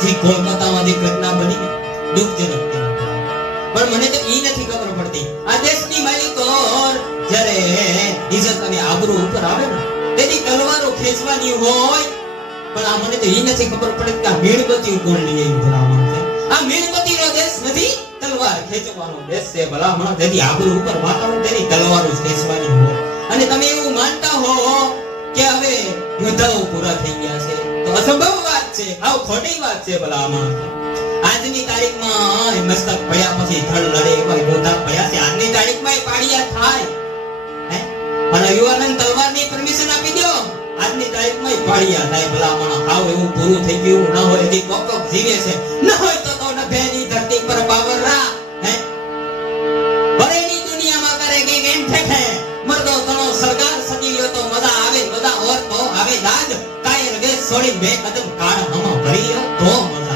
જે કોલકાતામાંથી ઘટના બની દુઃખજનક પણ મને તો એ નથી ખબર પડતી. આ દેશની માલિકો જ્યારે ઇજ્જત અને આબરૂ ઉપર આવે ને, તેની તલવારો ખેંચવાની હોય, પણ આ મને તો એ નથી ખબર પડતી કે આ મીણબત્તી કોણ લઈ આવી ભલામણ છે. આ મીણબત્તીનો દેશ નથી, તલવાર ખેંચવાનો દેશ છે. ભલામણ જેથી આબરૂ ઉપર વાતાવરણ તેની તલવારો ખેંચવાની હોય. અને તમે એવું માનતા હો કે હવે યુદ્ધો પૂરા થઈ ગયા છે. તો છે. આવ ખોટી વાત છે ભલામાં આજની તારીખમાં મસ્તક પડ્યા પછી ધડ લડે કોઈ ગોધા પડ્યા છે. આજની તારીખમાં પાડિયા થાય? અને યુવાનંદ તલવારની પરમિશન આપી દો. આજની તારીખમાં પાડિયા થાય ભલામણ આવ એવું પૂરું થઈ ગયું. ન હોય એથી કોક જીવે છે. ન હોય તો તો નભેની ધરતી પર બાવરા હે? ભરેની દુનિયામાં કરે કે કેમ ઠેઠે. મરદો તણો સરકાર સજી લ્યો તો મજા આવે, મજા ઓર તો આવે દાદ કાય છોડી બે કદમ કાળ હમ ભરીયો તો મજા